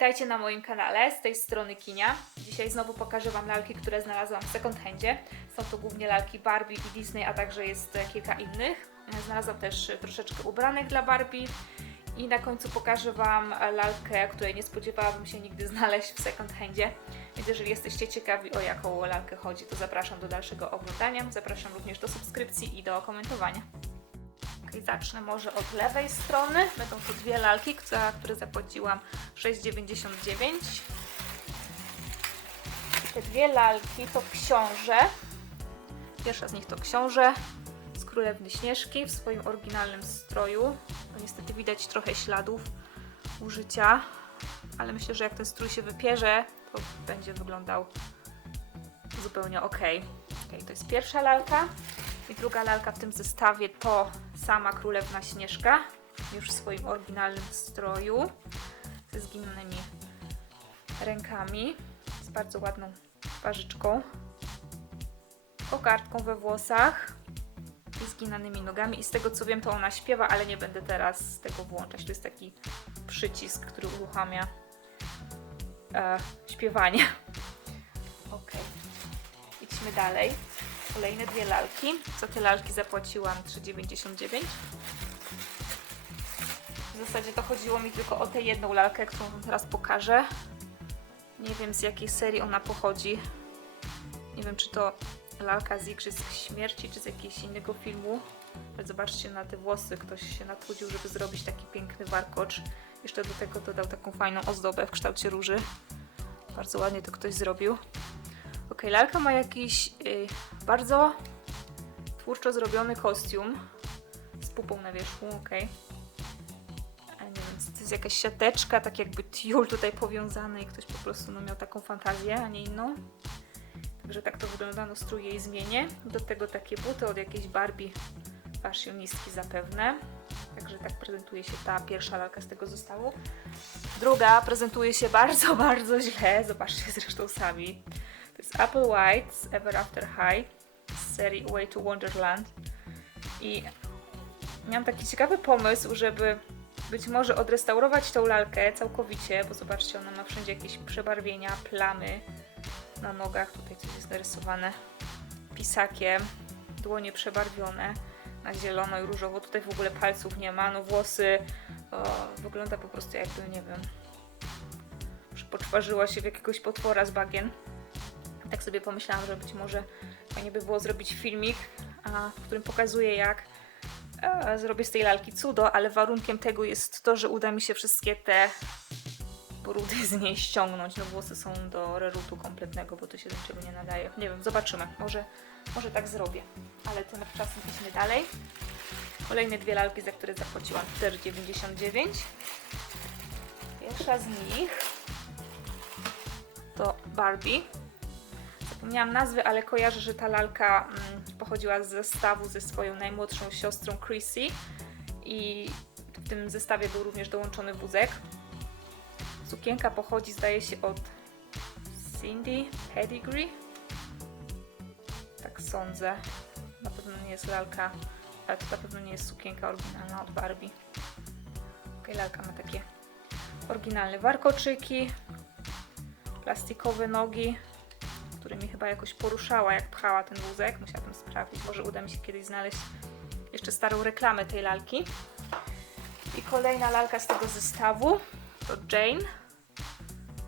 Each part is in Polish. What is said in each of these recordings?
Witajcie na moim kanale, z tej strony Kinia. Dzisiaj znowu pokażę Wam lalki, które znalazłam w second handzie. Są to głównie lalki Barbie i Disney, a także jest kilka innych. Znalazłam też troszeczkę ubranek dla Barbie. I na końcu pokażę Wam lalkę, której nie spodziewałabym się nigdy znaleźć w second handzie. Więc jeżeli jesteście ciekawi o jaką lalkę chodzi, to zapraszam do dalszego oglądania. Zapraszam również do subskrypcji i do komentowania. Zacznę może od lewej strony. Będą to dwie lalki, za które zapłaciłam 6,99. Te dwie lalki to książę. Pierwsza z nich to książę z Królewny Śnieżki w swoim oryginalnym stroju. No, niestety widać trochę śladów użycia, ale myślę, że jak ten strój się wypierze, to będzie wyglądał zupełnie ok. Ok, to jest pierwsza lalka. I druga lalka w tym zestawie to sama Królewna Śnieżka, już w swoim oryginalnym stroju, ze zginanymi rękami, z bardzo ładną twarzyczką, kokardką we włosach i zginanymi nogami. I z tego co wiem, to ona śpiewa, ale nie będę teraz tego włączać. To jest taki przycisk, który uruchamia e, śpiewanie. Ok, idźmy dalej kolejne dwie lalki. Za te lalki zapłaciłam 3,99. W zasadzie to chodziło mi tylko o tę jedną lalkę, którą wam teraz pokażę. Nie wiem z jakiej serii ona pochodzi. Nie wiem czy to lalka z Igrzysk Śmierci, czy z jakiegoś innego filmu. Ale zobaczcie na te włosy, ktoś się natrudził, żeby zrobić taki piękny warkocz. Jeszcze do tego dodał taką fajną ozdobę w kształcie róży. Bardzo ładnie to ktoś zrobił. Ok, lalka ma jakiś y, bardzo twórczo zrobiony kostium z pupą na wierzchu, ok. A nie wiem, to jest jakaś siateczka, tak jakby tiul tutaj powiązany i ktoś po prostu no, miał taką fantazję, a nie inną. Także tak to wygląda, no strój jej zmienię. Do tego takie buty od jakiejś Barbie fashionistki zapewne. Także tak prezentuje się ta pierwsza lalka z tego zestawu. Druga prezentuje się bardzo, bardzo źle. Zobaczcie zresztą sami. To jest Apple White z Ever After High z serii Way to Wonderland. I miałam taki ciekawy pomysł, żeby być może odrestaurować tą lalkę całkowicie, bo zobaczcie, ona ma wszędzie jakieś przebarwienia, plamy na nogach. Tutaj coś jest narysowane pisakiem, dłonie przebarwione na zielono i różowo. Tutaj w ogóle palców nie ma, no włosy o, wygląda po prostu jakby, nie wiem, poczwarzyła się w jakiegoś potwora z bagien. Tak sobie pomyślałam, że być może fajnie by było zrobić filmik, w którym pokazuję jak zrobię z tej lalki cudo, ale warunkiem tego jest to, że uda mi się wszystkie te brudy z niej ściągnąć. No włosy są do rerutu kompletnego, bo to się do niczego nie nadaje. Nie wiem, zobaczymy. Może, może tak zrobię. Ale tymczasem idźmy dalej. Kolejne dwie lalki, za które zapłaciłam 4,99. Pierwsza z nich to Barbie. Zapomniałam nazwy, ale kojarzę, że ta lalka mm, pochodziła z zestawu ze swoją najmłodszą siostrą Chrissy i w tym zestawie był również dołączony wózek. Sukienka pochodzi, zdaje się, od Cindy Pedigree. Tak sądzę. Na pewno nie jest lalka, ale to na pewno nie jest sukienka oryginalna od Barbie. Ok, lalka ma takie oryginalne warkoczyki, plastikowe nogi, którymi chyba jakoś poruszała, jak pchała ten wózek. Musiałabym sprawdzić, może uda mi się kiedyś znaleźć jeszcze starą reklamę tej lalki. I kolejna lalka z tego zestawu to Jane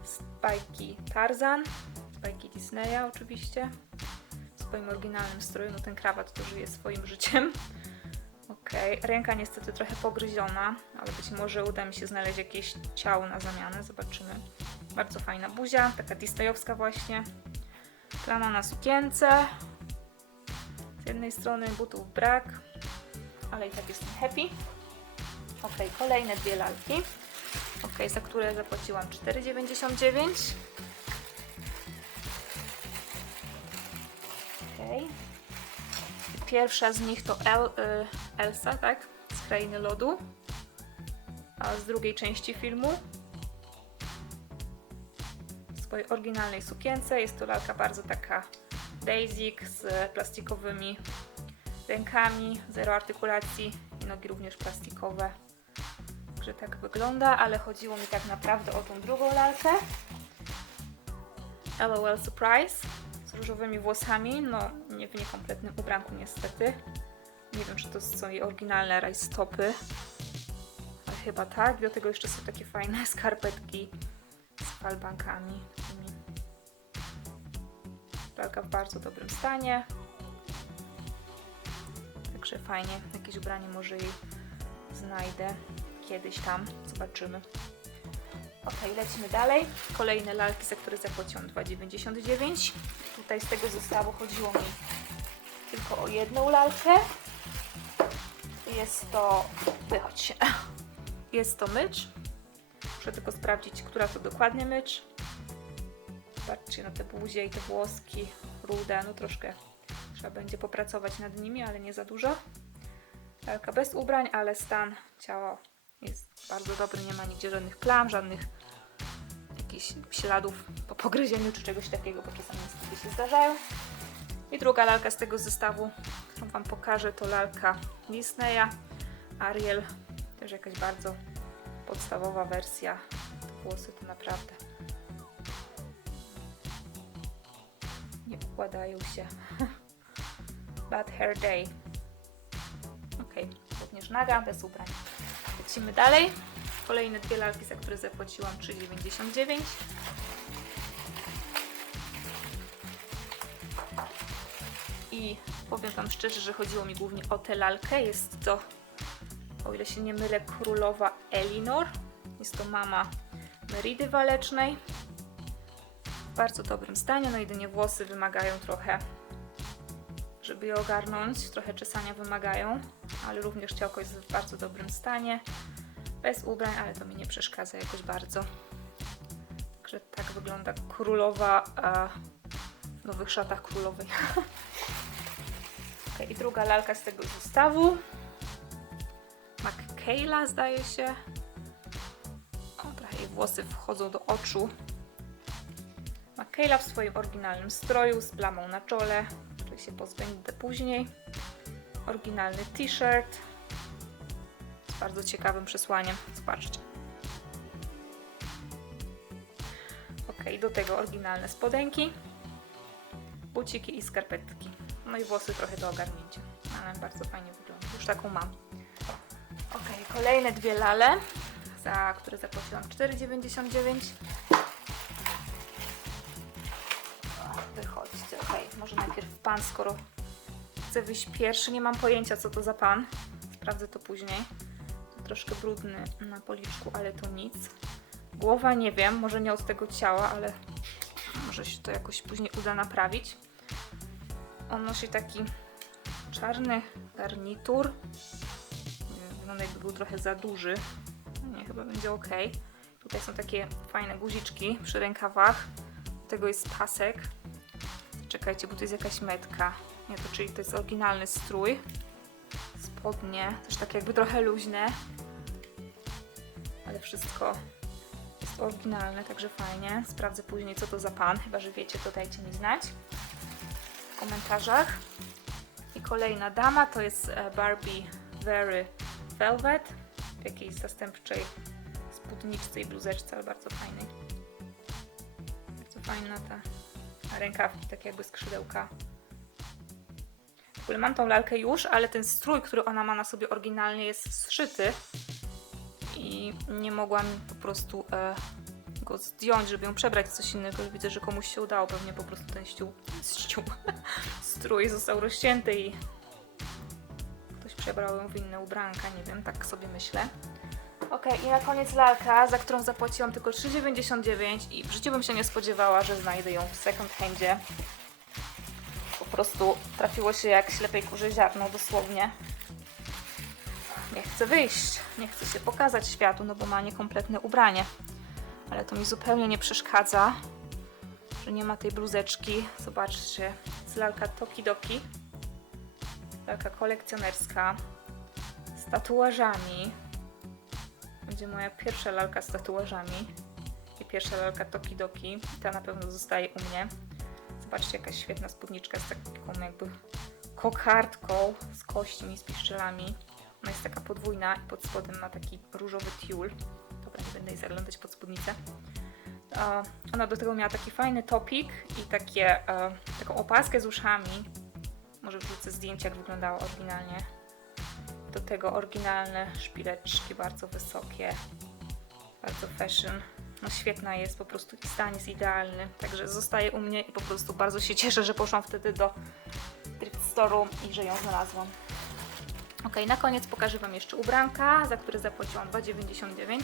z bajki Tarzan, z bajki Disneya oczywiście, w swoim oryginalnym stroju. No ten krawat to żyje swoim życiem. Ok, ręka niestety trochę pogryziona, ale być może uda mi się znaleźć jakieś ciało na zamianę, zobaczymy. Bardzo fajna buzia, taka disneyowska właśnie. Plama na sukience. Z jednej strony butów brak, ale i tak jestem happy. Ok, kolejne dwie lalki. Ok, za które zapłaciłam 4,99. Ok. Pierwsza z nich to El, y, Elsa, tak? Z Krainy Lodu. A z drugiej części filmu swojej oryginalnej sukience. Jest to lalka bardzo taka basic z plastikowymi rękami, zero artykulacji i nogi również plastikowe. Także tak wygląda, ale chodziło mi tak naprawdę o tą drugą lalkę. LOL Surprise z różowymi włosami, no nie w niekompletnym ubranku niestety. Nie wiem, czy to są jej oryginalne rajstopy, ale chyba tak. Do tego jeszcze są takie fajne skarpetki z falbankami. takimi. Lalka w bardzo dobrym stanie. Także fajnie, jakieś ubranie może jej znajdę kiedyś tam, zobaczymy. Ok, lecimy dalej. Kolejne lalki, za które zapłaciłam 2,99. Tutaj z tego zestawu chodziło mi tylko o jedną lalkę. Jest to... Wychodź się. Jest to mycz. Muszę tylko sprawdzić, która to dokładnie mycz. Patrzcie na te buzie i te włoski rude. No troszkę trzeba będzie popracować nad nimi, ale nie za dużo. Lalka bez ubrań, ale stan ciała jest bardzo dobry. Nie ma nigdzie żadnych plam, żadnych jakichś śladów po pogryzieniu czy czegoś takiego, bo czasami niestety się zdarzają. I druga lalka z tego zestawu, którą Wam pokażę, to lalka Disneya Ariel. Też jakaś bardzo podstawowa wersja. Włosy to naprawdę nie układają się. Bad Hair Day. Ok, również naga, bez ubrań. Lecimy dalej. Kolejne dwie lalki, za które zapłaciłam 3,99. I powiem Wam szczerze, że chodziło mi głównie o tę lalkę. Jest to, o ile się nie mylę, królowa Elinor. Jest to mama Meridy Walecznej. W bardzo dobrym stanie, no jedynie włosy wymagają trochę, żeby je ogarnąć. Trochę czesania wymagają, ale również ciałko jest w bardzo dobrym stanie. Bez ubrań, ale to mi nie przeszkadza jakoś bardzo. Także tak wygląda królowa w nowych szatach królowej. okay, I druga lalka z tego zestawu. McKayla zdaje się. O, trochę jej włosy wchodzą do oczu. McKayla w swoim oryginalnym stroju z plamą na czole, której się pozbędę później. Oryginalny t-shirt z bardzo ciekawym przesłaniem. Zobaczcie. Ok, do tego oryginalne spodenki, buciki i skarpetki. No i włosy trochę do ogarnięcia, ale bardzo fajnie wygląda. Już taką mam. Kolejne dwie lale, za które zapłaciłam 4,99. Wychodźcie, ok, może najpierw pan, skoro chcę wyjść pierwszy. Nie mam pojęcia, co to za pan. Sprawdzę to później. Troszkę brudny na policzku, ale to nic. Głowa nie wiem, może nie od tego ciała, ale może się to jakoś później uda naprawić. On nosi taki czarny garnitur. Wygląda jakby był trochę za duży. Nie, chyba będzie ok. Tutaj są takie fajne guziczki przy rękawach. Do tego jest pasek. Czekajcie, bo tu jest jakaś metka. Nie, to czyli to jest oryginalny strój. Spodnie, też tak jakby trochę luźne. Ale wszystko jest oryginalne, także fajnie. Sprawdzę później, co to za pan. Chyba, że wiecie, to dajcie mi znać w komentarzach. I kolejna dama to jest e, Barbie Very Velvet w jakiejś zastępczej spódniczce i bluzeczce, ale bardzo fajnej. Bardzo fajna ta rękawki, tak jakby skrzydełka. W ogóle mam tą lalkę już, ale ten strój, który ona ma na sobie oryginalnie jest zszyty i nie mogłam po prostu e, go zdjąć, żeby ją przebrać w coś innego. Widzę, że komuś się udało, pewnie po prostu ten ściół, ściół strój został rozcięty i ktoś przebrał ją w inne ubranka, nie wiem, tak sobie myślę. Ok, i na koniec lalka, za którą zapłaciłam tylko 3,99 i w życiu bym się nie spodziewała, że znajdę ją w second handzie. Po prostu trafiło się jak ślepej kurze ziarno, dosłownie. Nie chcę wyjść, nie chcę się pokazać światu, no bo ma niekompletne ubranie. Ale to mi zupełnie nie przeszkadza, że nie ma tej bluzeczki. Zobaczcie, z lalka Tokidoki. Lalka kolekcjonerska z tatuażami. Będzie moja pierwsza lalka z tatuażami i pierwsza lalka Tokidoki. Ta na pewno zostaje u mnie. Zobaczcie, jaka świetna spódniczka z taką jakby kokardką z kośćmi, z piszczelami. Ona jest taka podwójna i pod spodem ma taki różowy tiul. Dobra, nie będę jej zaglądać pod spódnicę. Ona do tego miała taki fajny topik i takie, e, taką opaskę z uszami. Może wrzucę zdjęcie, jak wyglądało oryginalnie. Do tego oryginalne szpileczki, bardzo wysokie, bardzo fashion. No świetna jest, po prostu stan jest idealny. Także zostaje u mnie i po prostu bardzo się cieszę, że poszłam wtedy do thrift store'u i że ją znalazłam. Ok, na koniec pokażę Wam jeszcze ubranka, za które zapłaciłam 2,99.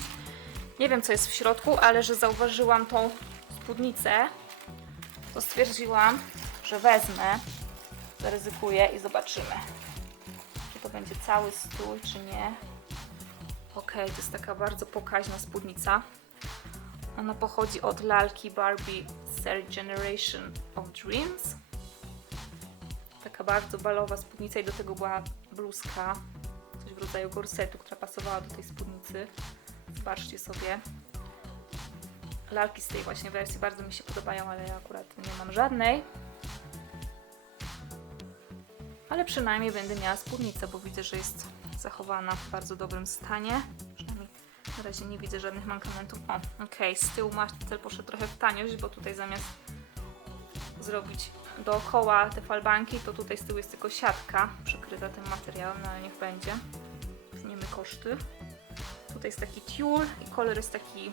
Nie wiem co jest w środku, ale że zauważyłam tą spódnicę, to stwierdziłam, że wezmę, zaryzykuję i zobaczymy, czy to będzie cały stój, czy nie. Ok, to jest taka bardzo pokaźna spódnica. Ona pochodzi od lalki Barbie Third Generation of Dreams. Taka bardzo balowa spódnica i do tego była bluzka, coś w rodzaju gorsetu, która pasowała do tej spódnicy. Zobaczcie sobie. Lalki z tej właśnie wersji bardzo mi się podobają, ale ja akurat nie mam żadnej. Ale przynajmniej będę miała spódnicę, bo widzę, że jest zachowana w bardzo dobrym stanie. Przynajmniej na razie nie widzę żadnych mankamentów. O, okej, z tyłu Marcel poszedł trochę w taniość, bo tutaj zamiast zrobić dookoła te falbanki, to tutaj z tyłu jest tylko siatka przykryta tym materiałem, no ale niech będzie. Zniemy koszty. Tutaj jest taki tiul i kolor jest taki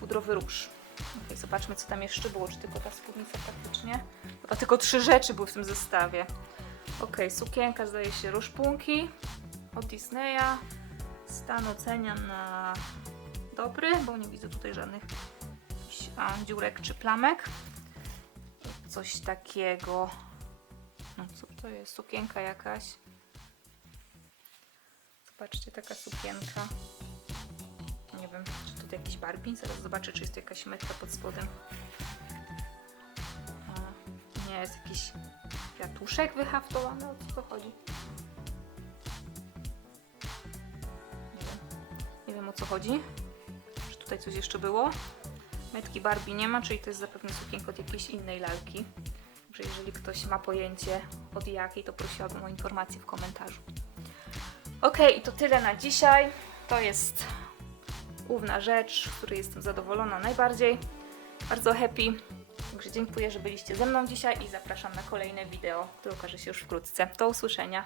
pudrowy róż. Okay, zobaczmy co tam jeszcze było, czy tylko ta spódnica faktycznie. Chyba tylko trzy rzeczy były w tym zestawie. Ok, sukienka zdaje się różpunki od Disneya. Stan oceniam na dobry, bo nie widzę tutaj żadnych a, dziurek czy plamek. Coś takiego. No, co to jest? Sukienka jakaś. Zobaczcie, taka sukienka. Nie wiem, czy to jakiś Barbie. Zaraz zobaczę, czy jest tu jakaś metka pod spodem. A, nie, jest jakiś kwiatuszek wyhaftowany. O co to chodzi? Nie wiem. Nie wiem o co chodzi. Czy tutaj coś jeszcze było? Metki Barbie nie ma, czyli to jest zapewne sukienka od jakiejś innej lalki. Także jeżeli ktoś ma pojęcie od jakiej, to prosiłabym o informację w komentarzu. Ok, i to tyle na dzisiaj. To jest główna rzecz, z której jestem zadowolona najbardziej. Bardzo happy. Także dziękuję, że byliście ze mną dzisiaj i zapraszam na kolejne wideo, które ukaże się już wkrótce. Do usłyszenia.